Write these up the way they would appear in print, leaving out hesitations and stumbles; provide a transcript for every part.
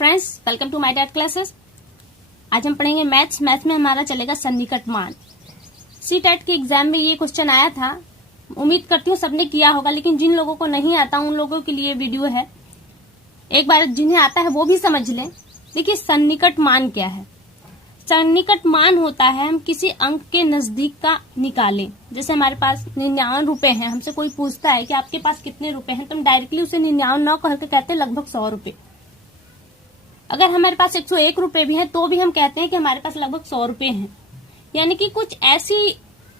Friends, welcome to my that classes. आज हम पढ़ेंगे मैथ्स में हमारा चलेगा सन्निकट मान। सीटेट के एग्जाम में ये क्वेश्चन आया था, उम्मीद करती हूँ सबने किया होगा, लेकिन जिन लोगों को नहीं आता उन लोगों के लिए वीडियो है। एक बार जिन्हें आता है वो भी समझ लें। देखिए सन्निकट मान क्या है। सन्निकट मान होता है हम किसी अंक के नजदीक का निकालें। जैसे हमारे पास 99 रुपए हैं, हमसे कोई पूछता है कि आपके पास कितने रुपए हैं, तो हम डायरेक्टली उसे 99 न करके कहते हैं लगभग 100 रुपए। अगर हमारे पास 101 रुपए भी हैं तो भी हम कहते हैं कि हमारे पास लगभग 100 रुपए हैं। यानी कि कुछ ऐसी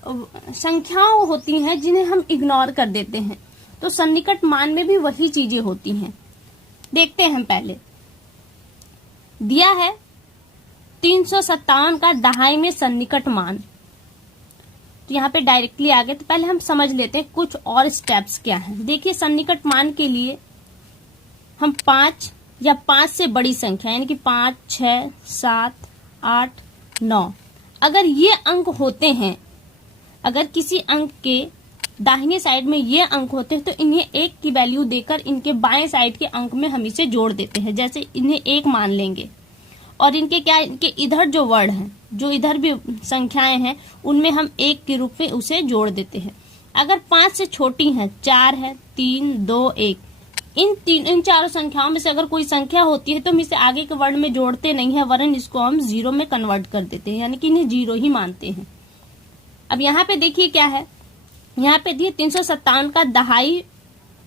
संख्याओं होती हैं जिन्हें हम इग्नोर कर देते हैं। तो सन्निकट मान में भी वही चीजें होती हैं। देखते हैं हम पहले। दिया है 357 का दहाई में सन्निकट मान। तो यहाँ पे डायरेक्टली आ गए, तो पहले हम समझ लेते हैं कुछ और स्टेप्स क्या हैं। देखिए सन्निकट मान के लिए हम 5 या 5 से बड़ी संख्या यानी कि 5, 6, 7, 8, 9 अगर ये अंक होते हैं, अगर किसी अंक के दाहिने साइड में ये अंक होते हैं तो इन्हें 1 की वैल्यू देकर इनके बाएं साइड के अंक में हम इसे जोड़ देते हैं। जैसे इन्हें 1 मान लेंगे और इनके इधर जो वर्ड हैं, जो इधर भी संख्याएं हैं, उनमें हम 1 के रूप में उसे जोड़ देते हैं। अगर 5 से छोटी हैं, 4 है, 3, 2, 1, इन चारों संख्याओं में से अगर कोई संख्या होती है तो हम इसे आगे के वर्ड में जोड़ते नहीं है, वरन इसको हम 0 में कन्वर्ट कर देते हैं, यानी कि इन्हें 0 ही मानते हैं। अब यहाँ पे देखिए क्या है, यहाँ पे दिए 357 का दहाई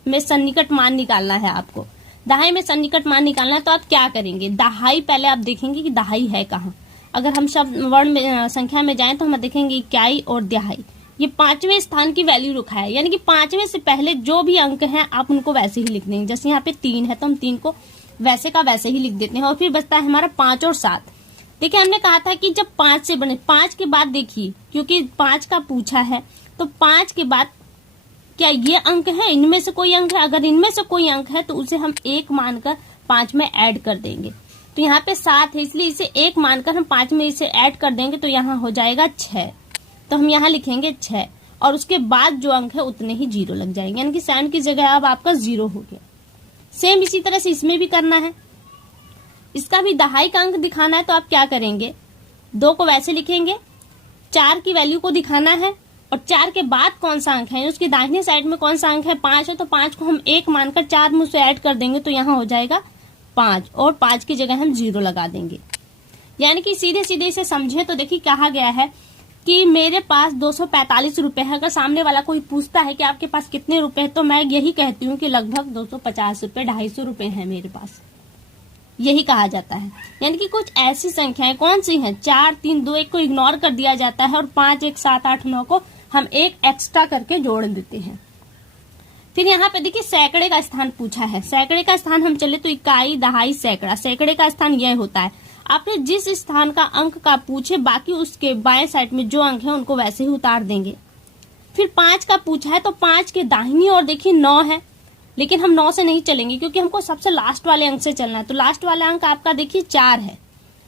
में सन्निकट मान निकालना है आपको। दहाई में सन्निकट मान निकालना है तो आप क्या करेंगे, दहाई पहले आप देखेंगे कि दहाई है कहाँ। अगर हम शब्द वर्ण में संख्या में जाएं तो हम देखेंगे इकाई और दहाई, ये 5वें स्थान की वैल्यू रखा है, यानी कि 5वें से पहले जो भी अंक हैं आप उनको वैसे ही लिख देंगे। जैसे यहाँ पे 3 है तो हम 3 को वैसे का वैसे ही लिख देते हैं। और फिर बचता है हमारा 5 और 7। देखिए हमने कहा था कि जब 5 से बने, 5 के बाद देखिए क्योंकि 5 का पूछा है तो 5 के बाद क्या ये अंक है, इनमें से कोई अंक है। अगर इनमें से कोई अंक है तो उसे हम 1 मानकर 5 में ऐड कर देंगे। तो यहाँ पे 7 है इसलिए इसे 1 मानकर हम 5 में इसे ऐड कर देंगे तो यहाँ हो जाएगा 6। तो हम यहाँ लिखेंगे 6 और उसके बाद जो अंक है उतने ही 0 लग जाएंगे, यानी कि 7 की जगह अब आपका 0 हो गया। सेम इसी तरह से इसमें भी करना है। इसका भी दहाई का अंक दिखाना है तो आप क्या करेंगे, 2 को वैसे लिखेंगे, 4 की वैल्यू को दिखाना है और 4 के बाद कौन सा अंक है, उसके दाहिने साइड में कौन सा अंक है, 5 है तो 5 को हम 1 मानकर 4 में उसे ऐड कर देंगे तो यहाँ हो जाएगा 5 और 5 की जगह हम 0 लगा देंगे। यानी कि सीधे सीधे इसे समझे तो देखिए कहा गया है कि मेरे पास 245 रुपए है। अगर सामने वाला कोई पूछता है कि आपके पास कितने रुपए हैं तो मैं यही कहती हूँ कि लगभग 250 रुपए, 250 रुपए है मेरे पास, यही कहा जाता है। यानी कि कुछ ऐसी संख्याएं कौन सी हैं, 4, 3, 2, 1 को इग्नोर कर दिया जाता है और 5, 1, 7, 8, 9 को हम 1 एक्स्ट्रा करके जोड़ देते हैं। फिर यहाँ पे देखिए सैकड़े का स्थान पूछा है। सैकड़े का स्थान हम चले तो इकाई, दहाई, सैकड़ा। सैकड़े का स्थान यह होता है, आपने जिस स्थान का अंक का पूछे बाकी उसके बाएं साइड में जो अंक है उनको वैसे ही उतार देंगे। फिर 5 का पूछा है तो 5 के दाहिनी ओर देखिए 9 है, लेकिन हम 9 से नहीं चलेंगे क्योंकि हमको सबसे लास्ट वाले अंक से चलना है। तो लास्ट वाला अंक आपका देखिए 4 है।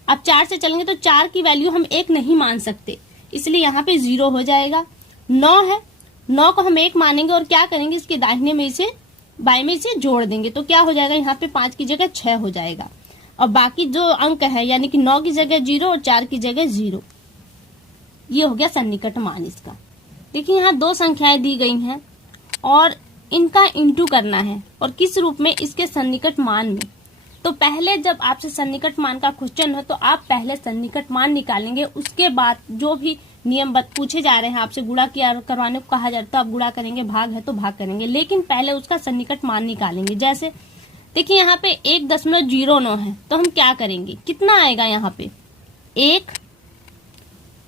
अब 4 से चलेंगे तो 4 की वैल्यू हम 1 नहीं मान सकते, इसलिए यहाँ पे 0 हो जाएगा। 9 है, 9 को हम 1 मानेंगे और क्या करेंगे, इसके दाहिने में इसे बाएं में इसे जोड़ देंगे तो क्या हो जाएगा, यहाँ पे 5 की जगह 6 हो जाएगा। और बाकी जो अंक है यानी कि 9 की जगह 0 और 4 की जगह 0, ये हो गया सन्निकट मान इसका। देखिए यहाँ 2 संख्याएं दी गई हैं और इनका इंटू करना है, और किस रूप में, इसके सन्निकट मान में। तो पहले जब आपसे सन्निकट मान का क्वेश्चन हो तो आप पहले सन्निकट मान निकालेंगे, उसके बाद जो भी नियम पूछे जा रहे हैं आपसे, गुणा किया करवाने को कहा जाता है तो आप गुणा करेंगे, भाग है तो भाग करेंगे, लेकिन पहले उसका सन्निकट मान निकालेंगे। जैसे देखिए यहाँ पे 1.09 है तो हम क्या करेंगे, कितना आएगा यहाँ पे 1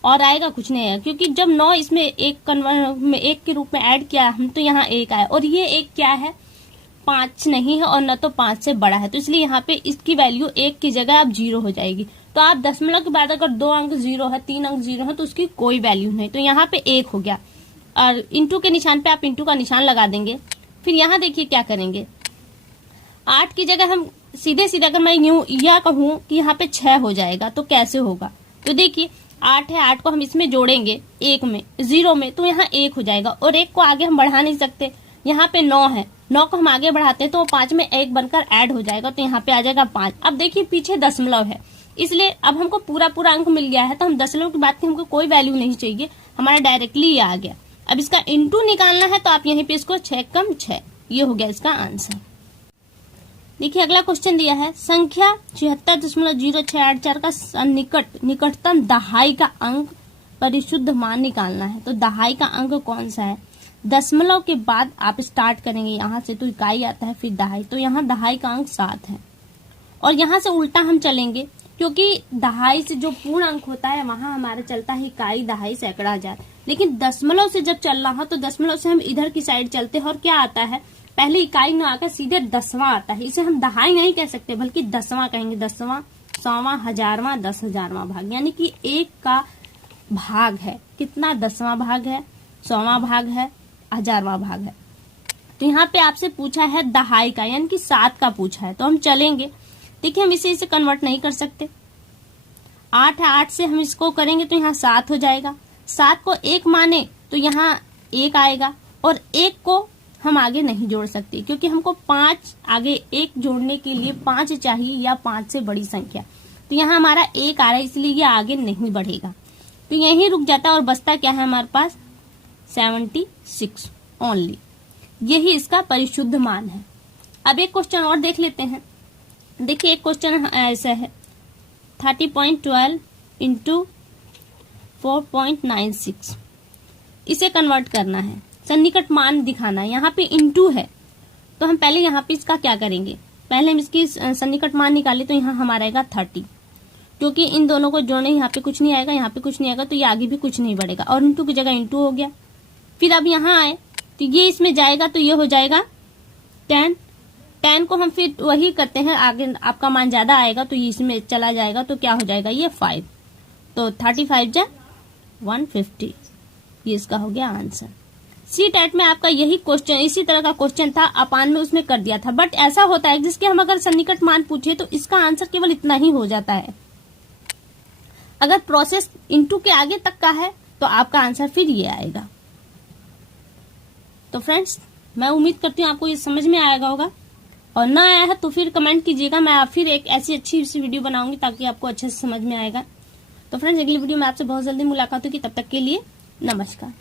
और आएगा कुछ नहीं आएगा, क्योंकि जब 9 इसमें 1 के रूप में ऐड किया हम तो यहाँ 1 आया, और ये 1 क्या है, 5 नहीं है और न तो 5 से बड़ा है, तो इसलिए यहाँ पे इसकी वैल्यू 1 की जगह अब 0 हो जाएगी। तो आप दशमलव के बाद अगर 2 अंक 0 है, 3 अंक 0 है तो उसकी कोई वैल्यू नहीं, तो यहाँ पे 1 हो गया। और इंटू के निशान पे आप इंटू का निशान लगा देंगे। फिर यहाँ देखिए क्या करेंगे, 8 की जगह हम सीधे सीधे अगर मैं यूं यह कहूं कि यहाँ पे 6 हो जाएगा तो कैसे होगा, तो देखिए 8 है, 8 को हम इसमें जोड़ेंगे 1 में, 0 में, तो यहाँ 1 हो जाएगा और 1 को आगे हम बढ़ा नहीं सकते। यहाँ पे 9 है, 9 को हम आगे बढ़ाते हैं तो 5 में 1 बनकर ऐड हो जाएगा, तो यहाँ पे आ जाएगा 5। अब देखिए पीछे दशमलव है, इसलिए अब हमको पूरा पूरा अंक मिल गया है, तो हम दशमलव की बात की हमको कोई वैल्यू नहीं चाहिए, हमारा डायरेक्टली ये आ गया। अब इसका इंटू निकालना है, तो आप यहीं पे इसको 6 कम 6, ये हो गया इसका आंसर। देखिए अगला क्वेश्चन दिया है, संख्या 76.0684 का निकटतम दहाई का अंक परिशुद्ध मान निकालना है। तो दहाई का अंक कौन सा है? दशमलव के बाद आप स्टार्ट करेंगे यहाँ से, तो इकाई आता है, फिर दहाई, तो यहाँ दहाई का अंक 7 है। और यहाँ से उल्टा हम चलेंगे, क्योंकि दहाई से जो पूर्ण अंक होता है वहां हमारा चलता है इकाई, दहाई, सैकड़ा, हजार। लेकिन दशमलव से जब चल रहा हो तो दशमलव से हम इधर की साइड चलते हैं, और क्या आता है, पहले इकाई न आकर सीधे दसवां आता है। इसे हम दहाई नहीं कह सकते बल्कि दसवां कहेंगे। दसवां, 100वां, 1000वां, 10,000वां भाग, यानी कि 1 का भाग है। कितना? 10वां भाग है, 100वां भाग है, 1000वां भाग है। तो यहाँ पे आपसे पूछा है दहाई का, यानी कि 7 का पूछा है, तो हम चलेंगे। देखिए हम इसे कन्वर्ट नहीं कर सकते। 8 है, 8 से हम इसको करेंगे तो यहाँ 7 हो जाएगा। 7 को 1 माने तो यहाँ 1 आएगा, और 1 को हम आगे नहीं जोड़ सकते, क्योंकि हमको 5 आगे 1 जोड़ने के लिए 5 चाहिए, या 5 से बड़ी संख्या। तो यहाँ हमारा 1 आ रहा है, इसलिए ये आगे नहीं बढ़ेगा, तो यहीं रुक जाता है। और बचता क्या है हमारे पास? 76 ओनली। यही इसका परिशुद्ध मान है। अब एक क्वेश्चन और देख लेते हैं। देखिए एक क्वेश्चन ऐसा है, 30.12 इंटू 4.96, इसे कन्वर्ट करना है, सन्निकट मान दिखाना है। यहाँ पे इंटू है, तो हम पहले यहाँ पे इसका क्या करेंगे, पहले हम इसकी सन्निकट मान निकाले, तो यहाँ हमारा आएगा 30, क्योंकि इन दोनों को जोड़ने यहाँ पे कुछ नहीं आएगा, यहाँ पे कुछ नहीं आएगा, तो ये आगे भी कुछ नहीं बढ़ेगा, और इंटू की जगह इंटू हो गया। फिर अब यहाँ आए तो ये इसमें जाएगा, तो ये हो जाएगा 10 को हम फिर वही करते हैं, आगे आपका मान ज्यादा आएगा तो ये इसमें चला जाएगा, तो क्या हो जाएगा ये 5, तो 35 जा 150, ये इसका हो गया आंसर। सी टेट में आपका यही क्वेश्चन, इसी तरह का क्वेश्चन था, अपान में उसमें कर दिया था। बट ऐसा होता है जिसके हम अगर सन्निकट मान पूछे तो इसका आंसर केवल इतना ही हो जाता है। अगर प्रोसेस इंटू के आगे तक का है तो आपका आंसर फिर ये आएगा। तो फ्रेंड्स मैं उम्मीद करती हूँ आपको ये समझ में आएगा होगा, और ना आया है तो फिर कमेंट कीजिएगा, मैं फिर एक ऐसी अच्छी सी वीडियो बनाऊंगी ताकि आपको अच्छे से समझ में आएगा। तो फ्रेंड्स अगली वीडियो में आपसे बहुत जल्दी मुलाकात होगी, तब तक के लिए नमस्कार।